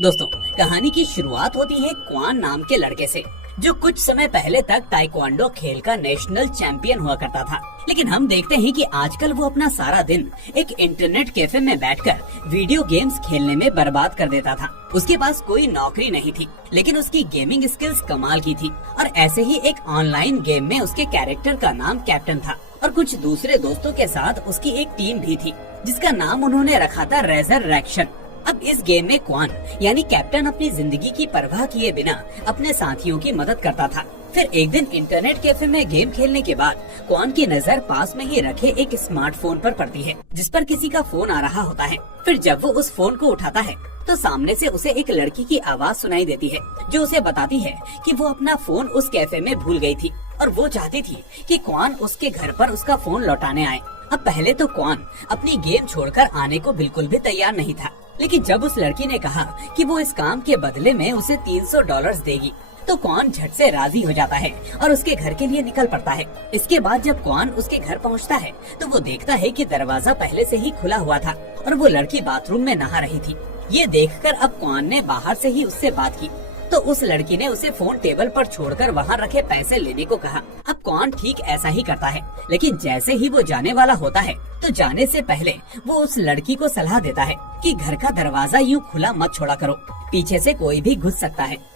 दोस्तों, कहानी की शुरुआत होती है क्वान नाम के लड़के से, जो कुछ समय पहले तक ताइक्वांडो खेल का नेशनल चैंपियन हुआ करता था। लेकिन हम देखते हैं कि आजकल वो अपना सारा दिन एक इंटरनेट कैफे में बैठकर वीडियो गेम्स खेलने में बर्बाद कर देता था। उसके पास कोई नौकरी नहीं थी, लेकिन उसकी गेमिंग स्किल्स कमाल की थी। और ऐसे ही एक ऑनलाइन गेम में उसके कैरेक्टर का नाम कैप्टन था और कुछ दूसरे दोस्तों के साथ उसकी एक टीम भी थी, जिसका नाम उन्होंने रखा था रेजररेक्शन। अब इस गेम में क्वान यानी कैप्टन अपनी जिंदगी की परवाह किए बिना अपने साथियों की मदद करता था। फिर एक दिन इंटरनेट कैफे में गेम खेलने के बाद क्वान की नजर पास में ही रखे एक स्मार्टफोन पर पड़ती है, जिस पर किसी का फोन आ रहा होता है। फिर जब वो उस फोन को उठाता है तो सामने से उसे एक लड़की की आवाज सुनाई देती है, जो उसे बताती है कि वो अपना फोन उस कैफे में भूल गई थी और वो चाहती थी कि क्वान उसके घर पर उसका फोन लौटाने आए। अब पहले तो क्वान अपनी गेम छोड़कर आने को बिल्कुल भी तैयार नहीं था, लेकिन जब उस लड़की ने कहा कि वो इस काम के बदले में उसे $300 देगी, तो क्वान झट से राजी हो जाता है और उसके घर के लिए निकल पड़ता है। इसके बाद जब क्वान उसके घर पहुंचता है तो वो देखता है कि दरवाजा पहले से ही खुला हुआ था और वो लड़की बाथरूम में नहा रही थी। ये देखकर अब क्वान ने बाहर से ही उससे बात की, तो उस लड़की ने उसे फोन टेबल पर छोड़कर वहाँ रखे पैसे लेने को कहा। अब क्वान ठीक ऐसा ही करता है, लेकिन जैसे ही वो जाने वाला होता है तो जाने से पहले वो उस लड़की को सलाह देता है कि घर का दरवाजा यूँ खुला मत छोड़ा करो, पीछे से कोई भी घुस सकता है।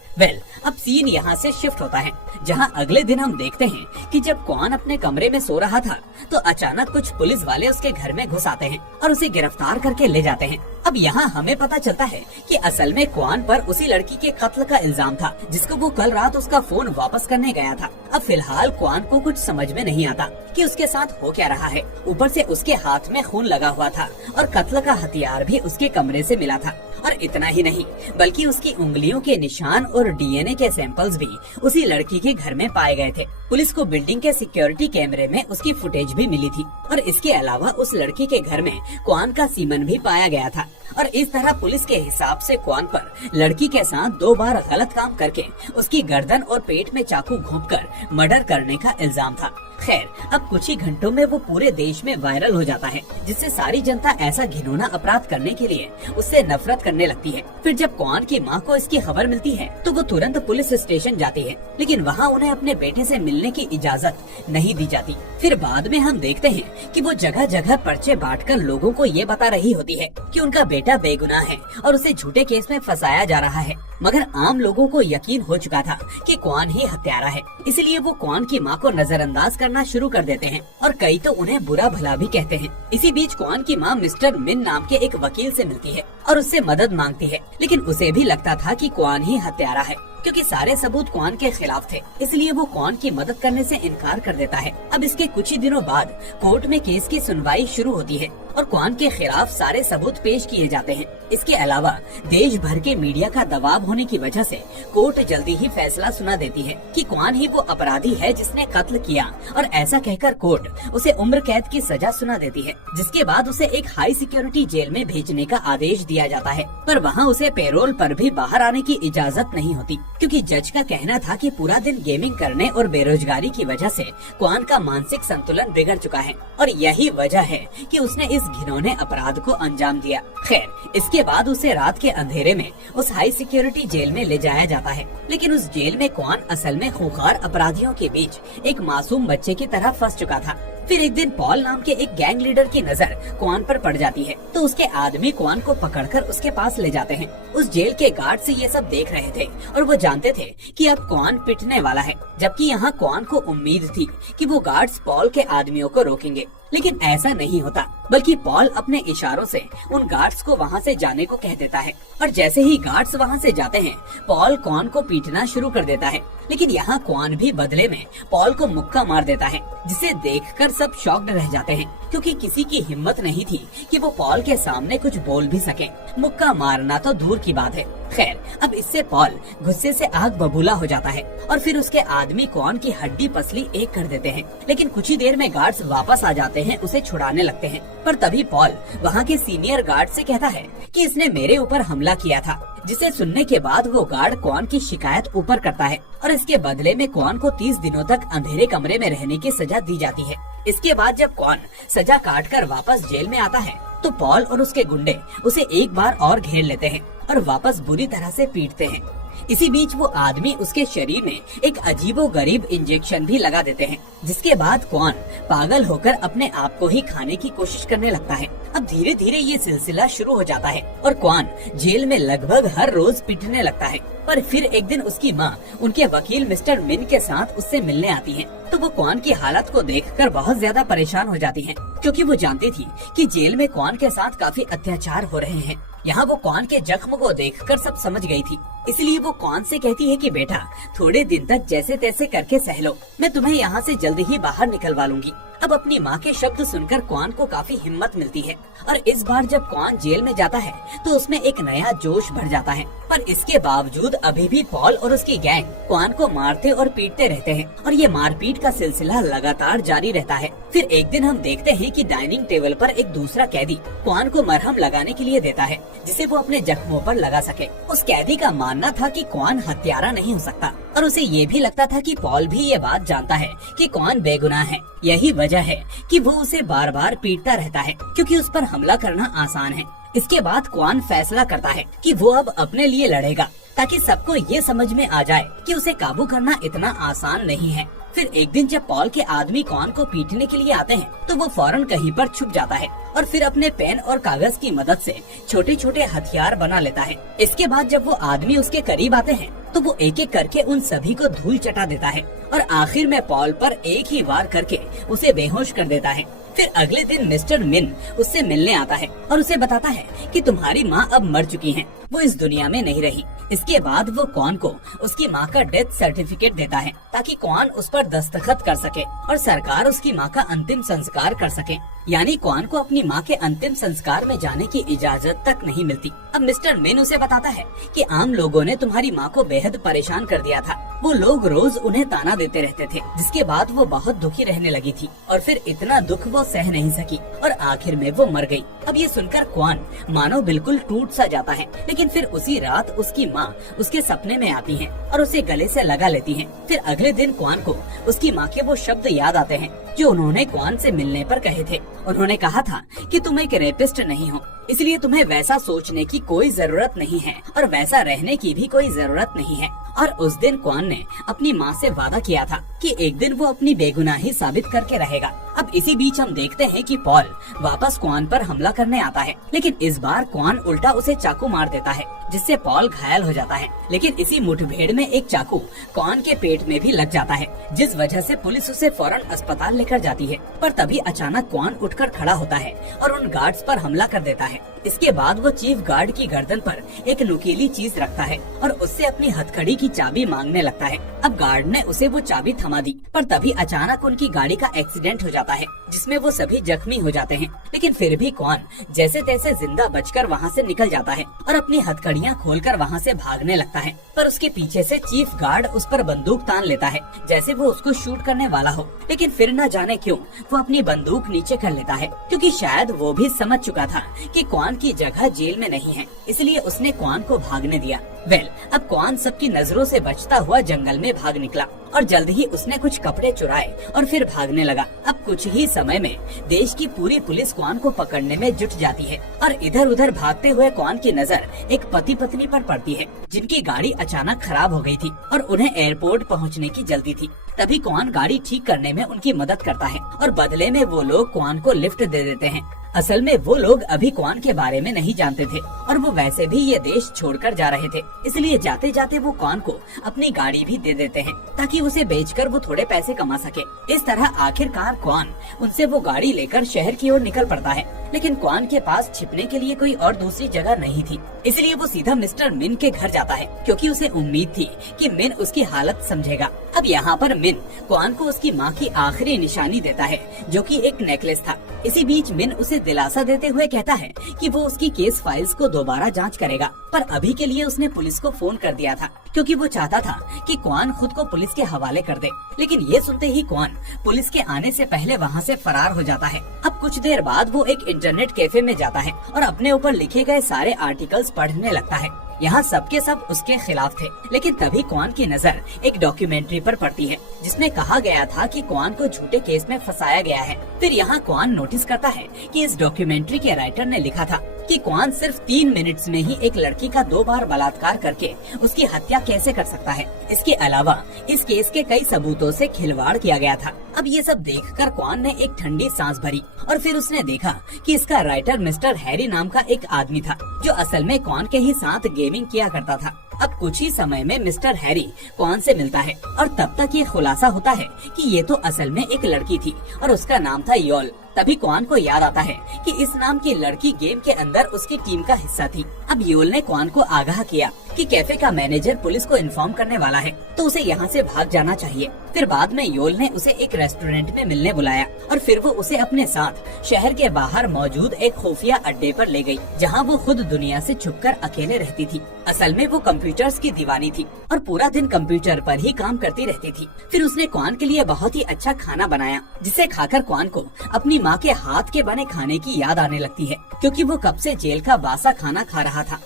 अब सीन यहाँ से शिफ्ट होता है, जहाँ अगले दिन हम देखते हैं कि जब क्वान अपने कमरे में सो रहा था तो अचानक कुछ पुलिस वाले उसके घर में घुस आते हैं और उसे गिरफ्तार करके ले जाते हैं। अब यहाँ हमें पता चलता है कि असल में क्वान पर उसी लड़की के कत्ल का इल्जाम था, जिसको वो कल रात उसका फोन वापस करने गया था। अब फिलहाल क्वान को कुछ समझ में नहीं आता कि उसके साथ हो क्या रहा है। ऊपर से उसके हाथ में खून लगा हुआ था और कत्ल का हथियार भी उसके कमरे से मिला था। और इतना ही नहीं, बल्कि उसकी उंगलियों के निशान और डीएनए के सैंपल्स भी उसी लड़की के घर में पाए गए थे। पुलिस को बिल्डिंग के सिक्योरिटी कैमरे में उसकी फुटेज भी मिली थी और इसके अलावा उस लड़की के घर में क्वान का सीमन भी पाया गया था। और इस तरह पुलिस के हिसाब से क्वान पर लड़की के साथ 2 बार गलत काम करके उसकी गर्दन और पेट में चाकू घोंपकर मर्डर करने का इल्जाम था। खैर, अब कुछ ही घंटों में वो पूरे देश में वायरल हो जाता है, जिससे सारी जनता ऐसा घिनौना अपराध करने के लिए उससे नफरत करने लगती है। फिर जब क्वान की माँ को इसकी खबर मिलती है तो वो तुरंत पुलिस स्टेशन जाती है, लेकिन वहाँ उन्हें अपने बेटे से मिलने की इजाजत नहीं दी जाती। फिर बाद में हम देखते हैं कि वो जगह जगह पर्चे बांटकर लोगों को ये बता रही होती है कि उनका बेटा बेगुनाह है और उसे झूठे केस में फंसाया जा रहा है। मगर आम लोगों को यकीन हो चुका था कि क्वान ही हत्यारा है, इसलिए वो क्वान की माँ को नजरअंदाज करना शुरू कर देते हैं और कई तो उन्हें बुरा भला भी कहते हैं। इसी बीच क्वान की माँ मिस्टर मिन नाम के एक वकील से मिलती है और उससे मदद मांगती है, लेकिन उसे भी लगता था कि क्वान ही हत्यारा है, क्योंकि सारे सबूत क्वान के खिलाफ थे, इसलिए वो क्वान की मदद करने से इनकार कर देता है। अब इसके कुछ ही दिनों बाद कोर्ट में केस की सुनवाई शुरू होती है और क्वान के खिलाफ सारे सबूत पेश किए जाते हैं। इसके अलावा देश भर के मीडिया का दबाव होने की वजह से कोर्ट जल्दी ही फैसला सुना देती है कि क्वान ही वो अपराधी है जिसने कत्ल किया, और ऐसा कहकर कोर्ट उसे उम्र कैद की सजा सुना देती है, जिसके बाद उसे एक हाई सिक्योरिटी जेल में भेजने का आदेश दिया जाता है। पर वहाँ उसे पैरोल पर भी बाहर आने की इजाजत नहीं होती, क्योंकि जज का कहना था कि पूरा दिन गेमिंग करने और बेरोजगारी की वजह से क्वान का मानसिक संतुलन बिगड़ चुका है और यही वजह है कि उसने इस घिनौने अपराध को अंजाम दिया। खैर, इसके बाद उसे रात के अंधेरे में उस हाई सिक्योरिटी जेल में ले जाया जाता है, लेकिन उस जेल में क्वान असल में खूंखार अपराधियों के बीच एक मासूम बच्चे की तरह फंस चुका था। फिर एक दिन पॉल नाम के एक गैंग लीडर की नजर क्वान पर पड़ जाती है, तो उसके आदमी क्वान को पकड़कर उसके पास ले जाते हैं। उस जेल के गार्ड से ये सब देख रहे थे और वो जानते थे कि अब क्वान पिटने वाला है, जबकि यहाँ क्वान को उम्मीद थी कि वो गार्ड्स पॉल के आदमियों को रोकेंगे, लेकिन ऐसा नहीं होता, बल्कि पॉल अपने इशारों से उन गार्ड्स को वहाँ से जाने को कह देता है। और जैसे ही गार्ड्स वहाँ से जाते हैं, पॉल क्वान को पीटना शुरू कर देता है, लेकिन यहाँ क्वान भी बदले में पॉल को मुक्का मार देता है, जिसे देखकर सब शॉक्ड रह जाते हैं, क्योंकि किसी की हिम्मत नहीं थी कि वो पॉल के सामने कुछ बोल भी सके। मुक्का मारना तो दूर की बात है। खैर, अब इससे पॉल गुस्से से आग बबूला हो जाता है और फिर उसके आदमी क्वान की हड्डी पसली एक कर देते हैं, लेकिन कुछ ही देर में गार्ड्स वापस आ जाते हैं, उसे छुड़ाने लगते हैं। पर तभी पॉल वहाँ के सीनियर गार्ड से कहता है कि इसने मेरे ऊपर हमला किया था, जिसे सुनने के बाद वो गार्ड क्वान की शिकायत ऊपर करता है और इसके बदले में क्वान को 30 दिनों तक अंधेरे कमरे में रहने की सजा दी जाती है। इसके बाद जब क्वान सजा काटकर वापस जेल में आता है तो पॉल और उसके गुंडे उसे एक बार और घेर लेते हैं और वापस बुरी तरह से पीटते हैं। इसी बीच वो आदमी उसके शरीर में एक अजीबोगरीब इंजेक्शन भी लगा देते हैं, जिसके बाद क्वान पागल होकर अपने आप को ही खाने की कोशिश करने लगता है। अब धीरे धीरे ये सिलसिला शुरू हो जाता है और क्वान जेल में लगभग हर रोज पीटने लगता है। पर फिर एक दिन उसकी माँ उनके वकील मिस्टर मिन के साथ उससे मिलने आती है, तो वो क्वान की हालत को देखकर बहुत ज्यादा परेशान हो जाती हैं, क्योंकि वो जानती थी कि जेल में क्वान के साथ काफी अत्याचार हो रहे हैं। यहाँ वो क्वान के जख्म को देखकर सब समझ गई थी, इसलिए वो क्वान से कहती है कि बेटा थोड़े दिन तक जैसे तैसे करके सह लो, मैं तुम्हें यहाँ से जल्द ही बाहर निकलवा लूंगी। अब अपनी माँ के शब्द सुनकर क्वान को काफी हिम्मत मिलती है और इस बार जब क्वान जेल में जाता है तो उसमें एक नया जोश भर जाता है। पर इसके बावजूद अभी भी पॉल और उसकी गैंग क्वान को मारते और पीटते रहते हैं और ये मारपीट का सिलसिला लगातार जारी रहता है। फिर एक दिन हम देखते हैं कि डाइनिंग टेबल पर एक दूसरा कैदी क्वान को मरहम लगाने के लिए देता है, जिसे वो अपने जख्मों पर लगा सके। उस कैदी का मानना था कि क्वान हत्यारा नहीं हो सकता और उसे ये भी लगता था कि पॉल भी ये बात जानता है कि क्वान बेगुनाह है। यही वजह है कि वो उसे बार बार पीटता रहता है, क्योंकि उस पर हमला करना आसान है। इसके बाद क्वान फैसला करता है कि वो अब अपने लिए लड़ेगा, ताकि सबको ये समझ में आ जाए कि उसे काबू करना इतना आसान नहीं है। फिर एक दिन जब पॉल के आदमी क्वान को पीटने के लिए आते हैं, तो वो फौरन कहीं पर छुप जाता है और फिर अपने पेन और कागज की मदद से छोटे छोटे हथियार बना लेता है। इसके बाद जब वो आदमी उसके करीब आते हैं, तो वो एक एक करके उन सभी को धूल चटा देता है और आखिर में पॉल पर एक ही वार करके उसे बेहोश कर देता है। फिर अगले दिन मिस्टर मिन उससे मिलने आता है और उसे बताता है कि तुम्हारी माँ अब मर चुकी हैं, वो इस दुनिया में नहीं रही। इसके बाद वो क्वान को उसकी माँ का डेथ सर्टिफिकेट देता है, ताकि क्वान उस पर दस्तखत कर सके और सरकार उसकी माँ का अंतिम संस्कार कर सके। यानी क्वान को अपनी माँ के अंतिम संस्कार में जाने की इजाजत तक नहीं मिलती। अब मिस्टर मिन उसे बताता है कि आम लोगों ने तुम्हारी माँ को बेहद परेशान कर दिया था, वो लोग रोज उन्हें ताना देते रहते थे, जिसके बाद वो बहुत दुखी रहने लगी थी और फिर इतना दुख वो सह नहीं सकी और आखिर में वो मर गई। अब ये सुनकर क्वान मानो बिल्कुल टूट सा जाता है, लेकिन फिर उसी रात उसकी माँ उसके सपने में आती है और उसे गले से लगा लेती है। फिर अगले दिन क्वान को उसकी माँ के वो शब्द याद आते हैं जो उन्होंने क्वान से मिलने पर कहे थे। उन्होंने कहा था कि तुम एक रेपिस्ट नहीं हो, इसलिए तुम्हें वैसा सोचने की कोई जरूरत नहीं है और वैसा रहने की भी कोई जरूरत नहीं है। और उस दिन क्वान ने अपनी माँ से वादा किया था कि एक दिन वो अपनी बेगुनाही साबित करके रहेगा। अब इसी बीच हम देखते हैं कि पॉल वापस क्वान पर हमला करने आता है, लेकिन इस बार क्वान उल्टा उसे चाकू मार देता है, जिससे पॉल घायल हो जाता है। लेकिन इसी मुठभेड़ में एक चाकू क्वान के पेट में भी लग जाता है, जिस वजह से पुलिस उसे फौरन अस्पताल लेकर जाती है। पर तभी अचानक क्वान उठकर खड़ा होता है और उन गार्ड्स पर हमला कर देता है। इसके बाद वो चीफ गार्ड की गर्दन पर एक नुकीली चीज रखता है और उससे अपनी हथकड़ी की चाबी मांगने लगता है। अब गार्ड ने उसे वो चाबी थमा दी, पर तभी अचानक उनकी गाड़ी का एक्सीडेंट हो जाता है, जिसमें वो सभी जख्मी हो जाते हैं। लेकिन फिर भी क्वान जैसे तैसे जिंदा बचकर वहाँ से निकल जाता है और अपनी हथकड़ियाँ खोलकर वहाँ से भागने लगता है। पर उसके पीछे से चीफ गार्ड उस पर बंदूक तान लेता है, जैसे वो उसको शूट करने वाला हो। लेकिन फिर न जाने क्यों वो अपनी बंदूक नीचे कर लेता है, क्योंकि शायद वो भी समझ चुका था कि क्वान की जगह जेल में नहीं है, इसलिए उसने क्वान को भागने दिया। अब क्वान सबकी नजरों से बचता हुआ जंगल में भाग निकला और जल्द ही उसने कुछ कपड़े चुराए और फिर भागने लगा। अब कुछ ही समय में देश की पूरी पुलिस क्वान को पकड़ने में जुट जाती है और इधर उधर भागते हुए क्वान की नजर एक पति पत्नी पर पड़ती है, जिनकी गाड़ी अचानक खराब हो गई थी और उन्हें एयरपोर्ट पहुंचने की जल्दी थी। तभी क्वान गाड़ी ठीक करने में उनकी मदद करता है और बदले में वो लोग क्वान को लिफ्ट दे देते हैं। असल में वो लोग अभी क्वान के बारे में नहीं जानते थे और वो वैसे भी ये देश छोड़कर जा रहे थे, इसलिए जाते जाते वो क्वान को अपनी गाड़ी भी दे देते हैं ताकि उसे बेचकर वो थोड़े पैसे कमा सके। इस तरह आखिरकार क्वान उनसे वो गाड़ी लेकर शहर की ओर निकल पड़ता है, लेकिन क्वान के पास छिपने के लिए कोई और दूसरी जगह नहीं थी, इसलिए वो सीधा मिस्टर मिन के घर जाता है, क्योंकि उसे उम्मीद थी कि मिन उसकी हालत समझेगा। अब यहाँ पर मिन क्वान को उसकी माँ की आखिरी निशानी देता है, जो कि एक नेकलेस था। इसी बीच मिन उसे दिलासा देते हुए कहता है कि वो उसकी केस फाइल्स को दोबारा जांच करेगा, पर अभी के लिए उसने पुलिस को फोन कर दिया था, क्योंकि वो चाहता था कि क्वान खुद को पुलिस के हवाले कर दे। लेकिन ये सुनते ही क्वान पुलिस के आने से पहले वहाँ से फरार हो जाता है। अब कुछ देर बाद वो एक इंटरनेट कैफे में जाता है और अपने ऊपर लिखे गए सारे आर्टिकल्स पढ़ने लगता है। यहाँ सबके सब उसके खिलाफ थे, लेकिन तभी क्वान की नजर एक डॉक्यूमेंट्री पर पड़ती है, जिसमें कहा गया था कि क्वान को झूठे केस में फंसाया गया है। फिर यहाँ क्वान नोटिस करता है कि इस डॉक्यूमेंट्री के राइटर ने लिखा था कि क्वान सिर्फ 3 मिनट्स में ही एक लड़की का 2 बार बलात्कार करके उसकी हत्या कैसे कर सकता है। इसके अलावा इस केस के कई सबूतों से खिलवाड़ किया गया था। अब ये सब देखकर क्वान ने एक ठंडी सांस भरी और फिर उसने देखा कि इसका राइटर मिस्टर हैरी नाम का एक आदमी था, जो असल में क्वान के ही साथ गेमिंग किया करता था। अब कुछ ही समय में मिस्टर हैरी क्वान से मिलता है और तब तक ये खुलासा होता है कि ये तो असल में एक लड़की थी और उसका नाम था योल। तभी क्वान को याद आता है कि इस नाम की लड़की गेम के अंदर उसकी टीम का हिस्सा थी। अब योल ने क्वान को आगाह किया कि कैफे का मैनेजर पुलिस को इन्फॉर्म करने वाला है, तो उसे यहाँ से भाग जाना चाहिए। फिर बाद में योल ने उसे एक रेस्टोरेंट में मिलने बुलाया और फिर वो उसे अपने साथ शहर के बाहर मौजूद एक खुफिया अड्डे पर ले गई, जहाँ वो खुद दुनिया से छुपकर अकेले रहती थी। असल में वो कंप्यूटर्स की दीवानी थी और पूरा दिन कंप्यूटर पर ही काम करती रहती थी। फिर उसने क्वान के लिए बहुत ही अच्छा खाना बनाया, जिसे खाकर क्वान को अपनी माँ के हाथ के बने खाने की याद आने लगती है, क्योंकि वो कब से जेल का बासा खाना खा रहा था।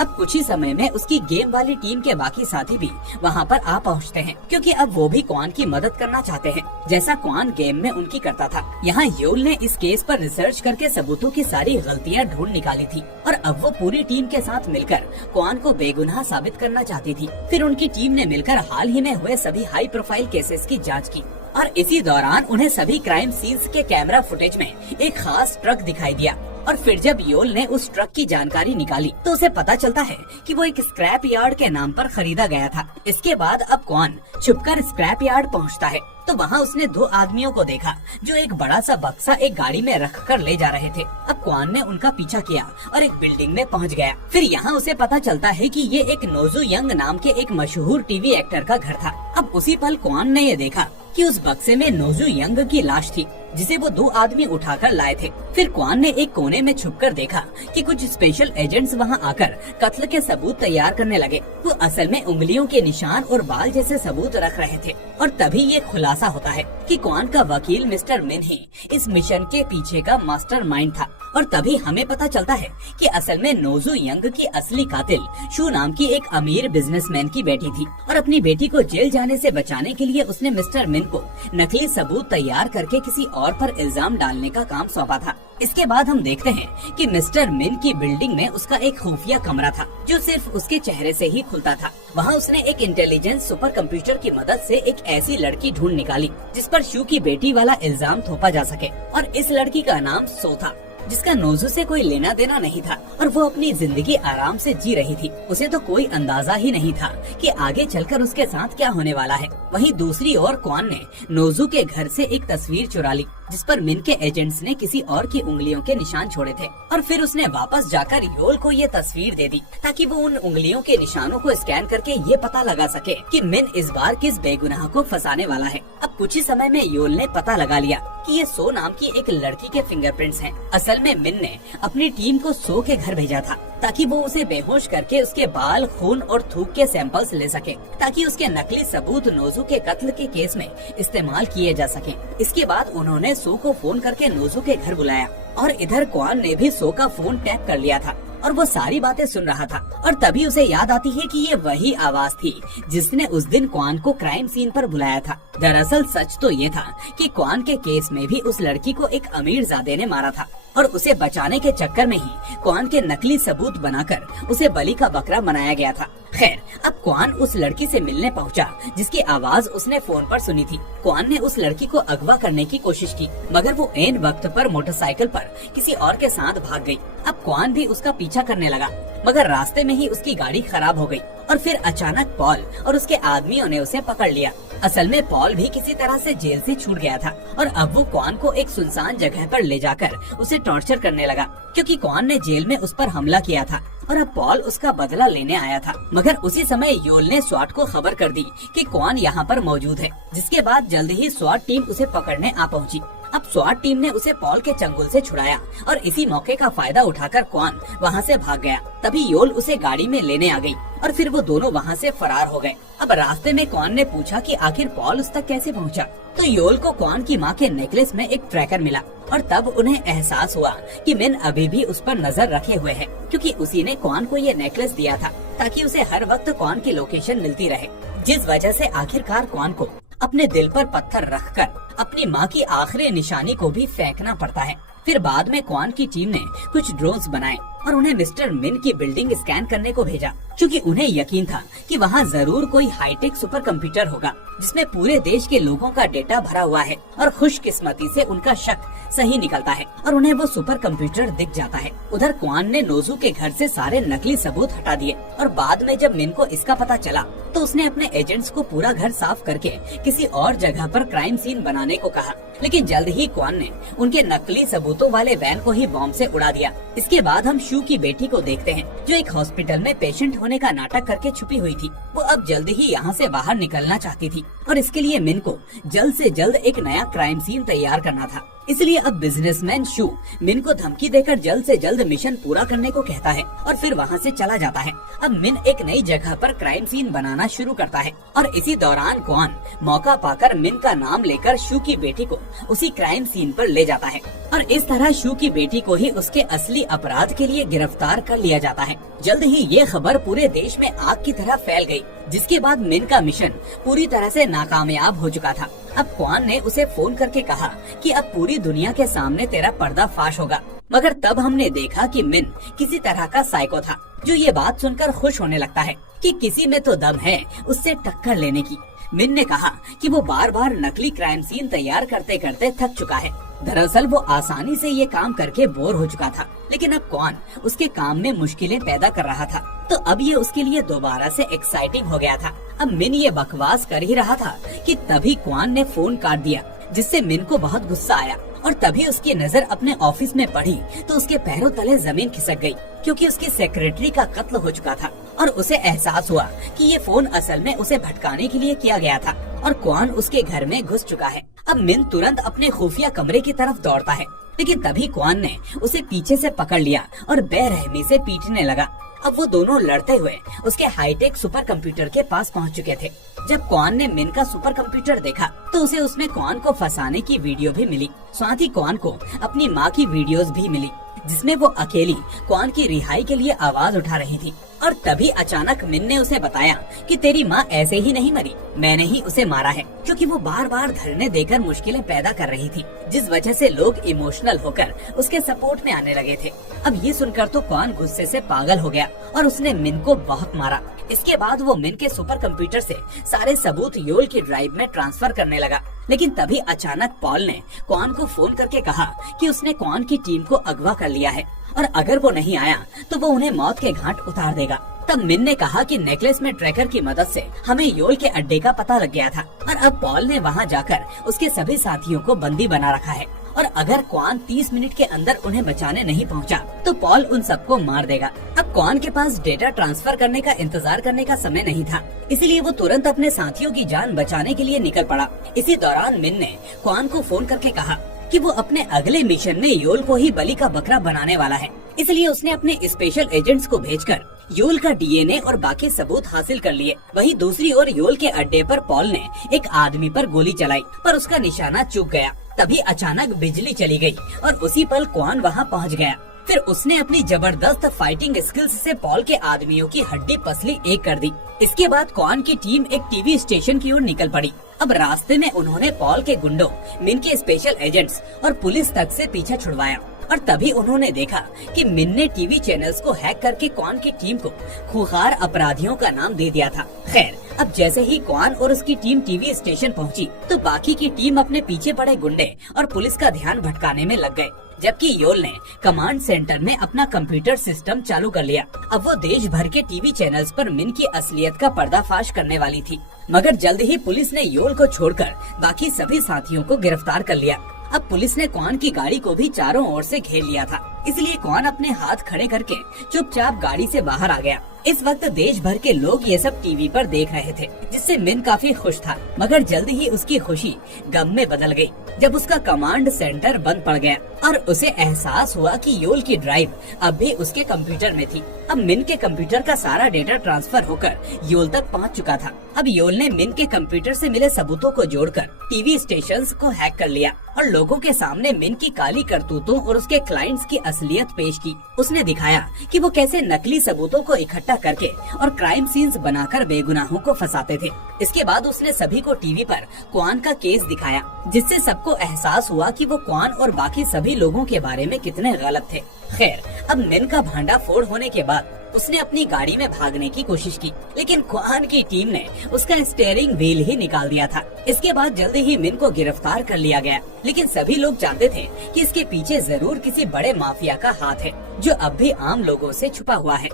अब कुछ ही समय में उसकी गेम वाली टीम के बाकी साथी भी वहाँ पर आ पहुँचते हैं, क्योंकि अब वो भी क्वान की मदद करना चाहते हैं, जैसा क्वान गेम में उनकी करता था। यहाँ योल ने इस केस पर रिसर्च करके सबूतों की सारी गलतियाँ ढूंढ निकाली थी और अब वो पूरी टीम के साथ मिलकर क्वान को बेगुनाह साबित करना चाहती थी। फिर उनकी टीम ने मिलकर हाल ही में हुए सभी हाई प्रोफाइल केसेस की जांच की और इसी दौरान उन्हें सभी क्राइम सीन्स के कैमरा फुटेज में एक खास ट्रक दिखाई दिया। और फिर जब योल ने उस ट्रक की जानकारी निकाली तो उसे पता चलता है कि वो एक स्क्रैप यार्ड के नाम पर खरीदा गया था। इसके बाद अब क्वान छुपकर स्क्रैप यार्ड पहुंचता है, तो वहाँ उसने 2 आदमियों को देखा जो एक बड़ा सा बक्सा एक गाड़ी में रखकर ले जा रहे थे। अब क्वान ने उनका पीछा किया और एक बिल्डिंग में पहुँच गया। फिर यहाँ उसे पता चलता है कि ये एक नोजू यंग नाम के एक मशहूर टीवी एक्टर का घर था। अब उसी पल क्वान ने ये देखा कि उस बक्से में नोजू यंग की लाश थी, जिसे वो 2 आदमी उठाकर लाए थे। फिर क्वान ने एक कोने में छुपकर देखा कि कुछ स्पेशल एजेंट्स वहां आकर कत्ल के सबूत तैयार करने लगे। वो असल में उंगलियों के निशान और बाल जैसे सबूत रख रहे थे और तभी ये खुलासा होता है कि क्वान का वकील मिस्टर मिन ही इस मिशन के पीछे का मास्टरमाइंड था। और तभी हमें पता चलता है कि असल में नोजू यंग की असली कातिल शू नाम की एक अमीर बिजनेसमैन की बेटी थी और अपनी बेटी को जेल जाने से बचाने के लिए उसने मिस्टर मिन को नकली सबूत तैयार करके किसी और पर इल्जाम डालने का काम सौंपा था। इसके बाद हम देखते हैं कि मिस्टर मिन की बिल्डिंग में उसका एक खुफिया कमरा था, जो सिर्फ उसके चेहरे से ही खुलता था। वहाँ उसने एक इंटेलिजेंस सुपर कंप्यूटर की मदद से एक ऐसी लड़की ढूंढ निकाली जिस पर शू की बेटी वाला इल्जाम थोपा जा सके, और इस लड़की का नाम सो था, जिसका नोजू से कोई लेना देना नहीं था और वो अपनी जिंदगी आराम से जी रही थी। उसे तो कोई अंदाजा ही नहीं था कि आगे चलकर उसके साथ क्या होने वाला है। वहीं दूसरी ओर क्वान ने नोजू के घर से एक तस्वीर चुरा ली, जिस पर मिन के एजेंट्स ने किसी और की उंगलियों के निशान छोड़े थे, और फिर उसने वापस जाकर योल को ये तस्वीर दे दी ताकि वो उन उंगलियों के निशानों को स्कैन करके ये पता लगा सके कि मिन इस बार किस बेगुनाह को फंसाने वाला है। अब कुछ ही समय में योल ने पता लगा लिया कि ये सो नाम की एक लड़की के फिंगरप्रिंट्स हैं। असल में मिन ने अपनी टीम को सो के घर भेजा था ताकि वो उसे बेहोश करके उसके बाल, खून और थूक के सैंपल्स ले सके, ताकि उसके नकली सबूत नोजू के कत्ल के केस में इस्तेमाल किए जा सके। इसके बाद उन्होंने सो को फोन करके नोजू के घर बुलाया और इधर क्वान ने भी सो का फोन टैप कर लिया था और वो सारी बातें सुन रहा था। और तभी उसे याद आती है कि ये वही आवाज थी जिसने उस दिन क्वान को क्राइम सीन पर बुलाया था। दरअसल सच तो ये था कि क्वान के केस में भी उस लड़की को एक अमीरजादे ने मारा था और उसे बचाने के चक्कर में ही क्वान के नकली सबूत बनाकर उसे बलि का बकरा बनाया गया था। खैर, अब क्वान उस लड़की से मिलने पहुंचा जिसकी आवाज उसने फोन पर सुनी थी। क्वान ने उस लड़की को अगवा करने की कोशिश की, मगर वो ऐन वक्त पर मोटरसाइकिल पर किसी और के साथ भाग गई। अब क्वान भी उसका पीछा करने लगा, मगर रास्ते में ही उसकी गाड़ी खराब हो गई और फिर अचानक पॉल और उसके आदमियों ने उसे पकड़ लिया। असल में पॉल भी किसी तरह से जेल से छूट गया था और अब वो क्वान को एक सुनसान जगह पर ले जाकर उसे टॉर्चर करने लगा, क्योंकि क्वान ने जेल में उस पर हमला किया था और अब पॉल उसका बदला लेने आया था। मगर उसी समय योल ने स्वाट को खबर कर दी कि क्वान यहाँ पर मौजूद है, जिसके बाद जल्द ही स्वाट टीम उसे पकड़ने आ पहुँची। अब स्वाट टीम ने उसे पॉल के चंगुल से छुड़ाया और इसी मौके का फायदा उठाकर क्वान वहाँ से भाग गया। तभी योल उसे गाड़ी में लेने आ गई और फिर वो दोनों वहाँ से फरार हो गए। अब रास्ते में क्वान ने पूछा कि आखिर पॉल उस तक कैसे पहुँचा, तो योल को क्वान की माँ के नेकलेस में एक ट्रैकर मिला और तब उन्हें एहसास हुआ कि मिन अभी भी उस पर नजर रखे हुए है, क्योंकि उसी ने क्वान को ये नेकलेस दिया था ताकि उसे हर वक्त क्वान की लोकेशन मिलती रहे, जिस वजह से आखिरकार क्वान को अपने दिल पर पत्थर रखकर अपनी माँ की आखिरी निशानी को भी फेंकना पड़ता है। फिर बाद में क्वान की टीम ने कुछ ड्रोन्स बनाए और उन्हें मिस्टर मिन की बिल्डिंग स्कैन करने को भेजा, क्योंकि उन्हें यकीन था कि वहाँ जरूर कोई हाईटेक सुपर कंप्यूटर होगा जिसमें पूरे देश के लोगों का डेटा भरा हुआ है। और खुशकिस्मती से उनका शक सही निकलता है और उन्हें वो सुपर कंप्यूटर दिख जाता है। उधर क्वान ने नोजू के घर से सारे नकली सबूत हटा दिए और बाद में जब मिन को इसका पता चला तो उसने अपने एजेंट्स को पूरा घर साफ करके किसी और जगह पर क्राइम सीन बनाने को कहा। लेकिन जल्द ही क्वान ने उनके नकली सबूतों वाले वैन को ही बॉम्ब से उड़ा दिया। इसके बाद हम शू की बेटी को देखते हैं, जो एक हॉस्पिटल में पेशेंट होने का नाटक करके छुपी हुई थी। वो अब जल्द ही यहाँ से बाहर निकलना चाहती थी और इसके लिए मिन को जल्द से जल्द एक नया क्राइम सीन तैयार करना था। इसलिए अब बिजनेसमैन शू मिन को धमकी देकर जल्द से जल्द मिशन पूरा करने को कहता है और फिर वहाँ से चला जाता है। अब मिन एक नई जगह पर क्राइम सीन बनाना शुरू करता है और इसी दौरान क्वान मौका पाकर मिन का नाम लेकर शू की बेटी को उसी क्राइम सीन पर ले जाता है और इस तरह शू की बेटी को ही उसके असली अपराध के लिए गिरफ्तार कर लिया जाता है। जल्द ही ये खबर पूरे देश में आग की तरह फैल गई, जिसके बाद मिन का मिशन पूरी तरह से नाकामयाब हो चुका था। अब क्वान ने उसे फोन करके कहा कि अब पूरी दुनिया के सामने तेरा पर्दाफाश होगा। मगर तब हमने देखा कि मिन किसी तरह का साइको था, जो ये बात सुनकर खुश होने लगता है कि किसी में तो दम है उससे टक्कर लेने की। मिन ने कहा कि वो बार बार नकली क्राइम सीन तैयार करते करते थक चुका है। दरअसल वो आसानी से ये काम करके बोर हो चुका था, लेकिन अब क्वान उसके काम में मुश्किलें पैदा कर रहा था, तो अब ये उसके लिए दोबारा से एक्साइटिंग हो गया था। अब मिन ये बकवास कर ही रहा था कि तभी क्वान ने फोन काट दिया, जिससे मिन को बहुत गुस्सा आया और तभी उसकी नजर अपने ऑफिस में पड़ी तो उसके पैरों तले जमीन खिसक गई, क्योंकि उसकी सेक्रेटरी का कत्ल हो चुका था और उसे एहसास हुआ कि ये फोन असल में उसे भटकाने के लिए किया गया था और क्वान उसके घर में घुस चुका है। अब मिन तुरंत अपने खुफिया कमरे की तरफ दौड़ता है, लेकिन तभी क्वान ने उसे पीछे से पकड़ लिया और बेरहमी से पीटने लगा। अब वो दोनों लड़ते हुए उसके हाईटेक सुपर कंप्यूटर के पास पहुंच चुके थे। जब क्वान ने मिन का सुपर कंप्यूटर देखा तो उसे उसमें क्वान को फंसाने की वीडियो भी मिली। साथ ही क्वान को अपनी माँ की वीडियोस भी मिली, जिसमें वो अकेली क्वान की रिहाई के लिए आवाज उठा रही थी। और तभी अचानक मिन ने उसे बताया कि तेरी माँ ऐसे ही नहीं मरी, मैंने ही उसे मारा है, क्योंकि वो बार बार धरने देकर मुश्किलें पैदा कर रही थी, जिस वजह से लोग इमोशनल होकर उसके सपोर्ट में आने लगे थे। अब ये सुनकर तो क्वान गुस्से से पागल हो गया और उसने मिन को बहुत मारा। इसके बाद वो मिन के सुपर कंप्यूटर से सारे सबूत योल की ड्राइव में ट्रांसफर करने लगा। लेकिन तभी अचानक पॉल ने क्वान को फोन करके कहा कि उसने क्वान की टीम को अगवा कर लिया है और अगर वो नहीं आया तो वो उन्हें मौत के घाट उतार देगा। तब मिन ने कहा कि नेकलेस में ट्रैकर की मदद से हमें योल के अड्डे का पता लग गया था और अब पॉल ने वहां जाकर उसके सभी साथियों को बंदी बना रखा है और अगर क्वान 30 मिनट के अंदर उन्हें बचाने नहीं पहुंचा तो पॉल उन सबको मार देगा। अब क्वान के पास डेटा ट्रांसफर करने का इंतजार करने का समय नहीं था, इसलिए वो तुरंत अपने साथियों की जान बचाने के लिए निकल पड़ा। इसी दौरान मिन ने क्वान को फोन करके कहा कि वो अपने अगले मिशन में योल को ही बलि का बकरा बनाने वाला है, इसलिए उसने अपने स्पेशल एजेंट्स को भेजकर योल का डीएनए और बाकी सबूत हासिल कर लिए। वहीं दूसरी ओर योल के अड्डे पर पॉल ने एक आदमी पर गोली चलाई, पर उसका निशाना चूक गया। तभी अचानक बिजली चली गई और उसी पल क्वान वहां पहुंच गया। फिर उसने अपनी जबरदस्त फाइटिंग स्किल्स से पॉल के आदमियों की हड्डी पसली एक कर दी। इसके बाद क्वान की टीम एक टीवी स्टेशन की ओर निकल पड़ी। अब रास्ते में उन्होंने पॉल के गुंडों, मिन के स्पेशल एजेंट्स और पुलिस तक से पीछा छुड़वाया और तभी उन्होंने देखा कि मिन ने टीवी चैनल्स को हैक करके क्वान की टीम को खूंखार अपराधियों का नाम दे दिया था। खैर, अब जैसे ही क्वान और उसकी टीम टीवी स्टेशन पहुंची तो बाकी की टीम अपने पीछे पड़े गुंडे और पुलिस का ध्यान भटकाने में लग गए, जबकि योल ने कमांड सेंटर में अपना कंप्यूटर सिस्टम चालू कर लिया। अब वो देश भर के टीवी चैनल्स पर मिन की असलियत का पर्दाफाश करने वाली थी, मगर जल्द ही पुलिस ने योल को छोड़कर बाकी सभी साथियों को गिरफ्तार कर लिया। अब पुलिस ने क्वान की गाड़ी को भी चारों ओर से घेर लिया था, इसलिए क्वान अपने हाथ खड़े करके चुपचाप गाड़ी से बाहर आ गया। इस वक्त देश भर के लोग ये सब टीवी पर देख रहे थे, जिससे मिन काफी खुश था, मगर जल्द ही उसकी खुशी गम में बदल गई जब उसका कमांड सेंटर बंद पड़ गया और उसे एहसास हुआ कि योल की ड्राइव अब भी उसके कंप्यूटर में थी। अब मिन के कंप्यूटर का सारा डेटा ट्रांसफर होकर योल तक पहुंच चुका था। अब योल ने मिन के कंप्यूटर से मिले सबूतों को जोड़कर टीवी स्टेशंस को हैक कर लिया और लोगों के सामने मिन की काली करतूतों और उसके क्लाइंट्स की असलियत पेश की। उसने दिखाया कि वो कैसे नकली सबूतों को इकट्ठा करके और क्राइम सीन्स बनाकर बेगुनाहों को फंसाते थे। इसके बाद उसने सभी को टीवी पर क्वान का केस दिखाया, जिससे सबको एहसास हुआ कि वो क्वान और बाकी सभी सभी लोगों के बारे में कितने गलत थे। खैर, अब मिन का भांडा फोड़ होने के बाद उसने अपनी गाड़ी में भागने की कोशिश की, लेकिन क्वान की टीम ने उसका स्टीयरिंग व्हील ही निकाल दिया था। इसके बाद जल्दी ही मिन को गिरफ्तार कर लिया गया, लेकिन सभी लोग जानते थे कि इसके पीछे जरूर किसी बड़े माफिया का हाथ है, जो अब भी आम लोगों से छुपा हुआ है।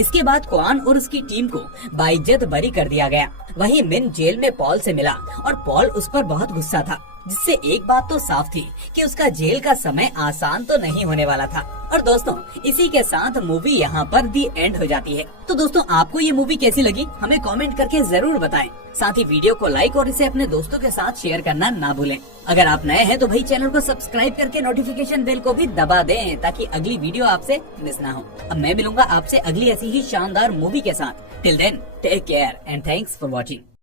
इसके बाद क्वान और उसकी टीम को बाइज्जत बरी कर दिया गया। वहीं मिन जेल में पॉल से मिला और पॉल उस पर बहुत गुस्सा था, जिससे एक बात तो साफ थी कि उसका जेल का समय आसान तो नहीं होने वाला था। और दोस्तों, इसी के साथ मूवी यहाँ पर दी एंड हो जाती है। तो दोस्तों, आपको ये मूवी कैसी लगी हमें कमेंट करके जरूर बताएं। साथ ही वीडियो को लाइक और इसे अपने दोस्तों के साथ शेयर करना ना भूलें। अगर आप नए हैं तो भाई चैनल को सब्सक्राइब करके नोटिफिकेशन बेल को भी दबा दें, ताकि अगली वीडियो आपसे मिस ना हो। अब मैं मिलूंगा आपसे अगली ऐसी ही शानदार मूवी के साथ। Till then, take care and thanks for watching.